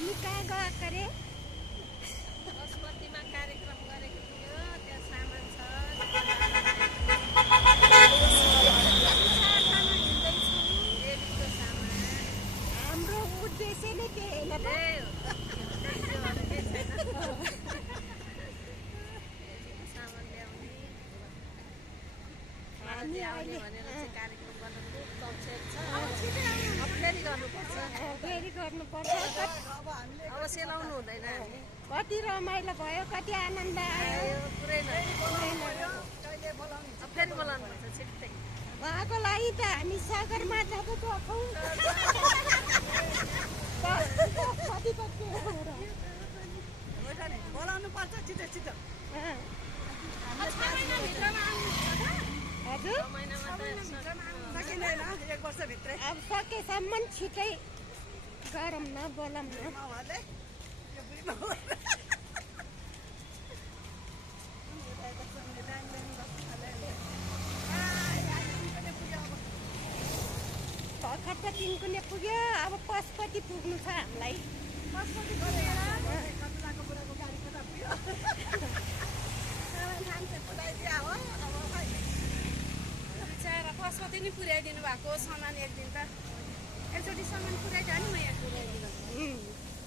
हामी कहाँ गएको रे? पशुपतिमा कार्यक्रम गरेको थियो, त्यहाँ सामान छ। देवीको सामान हाम्रो उद्देश्य नै के होइन त? त्यही हो। त्यो अरू केही छैन। देवीको सामान ल्याउने। हामी आउने अहिले भनेर चाहिँ कार्यक्रम गर्न खुब कन्सेप्ट छ। अब फेरि गर्नुपर्छ। फेरि गर्नुपर्छ। अब सेलाउनु हुँदैन हामी। कति रमाइलो भयो, कति आनन्द आयो। पुरै नै। अब फेरि बोलाउनुपर्छ छिट्टै। उहाँको लागि त हामी सगरमाथाको गएको कति कति बोलाउनु पर्छ छिटो छिटो। हजुर महिनामा त सकिँदैन 1 वर्षभित्रै अब सकेसम्म छिटै गरौँ न, बोलाउँ न। उहाँहरूले यो बुढीमा भर्खर त तिनकुने पुग्यो, अब पशुपति पुग्नु छ हामीलाई। पशुपति गएर कतिलाको बुढाको गाडी कता पुग्यो मान्छे पुऱ्याइदिया हो। अब खै बिचरा पशुपति नि पुर्याइदिनु भएको सामान एक दिन त एकचोटि सामान पुर्याइदियो नि म यहाँ पुर्याइदिनु।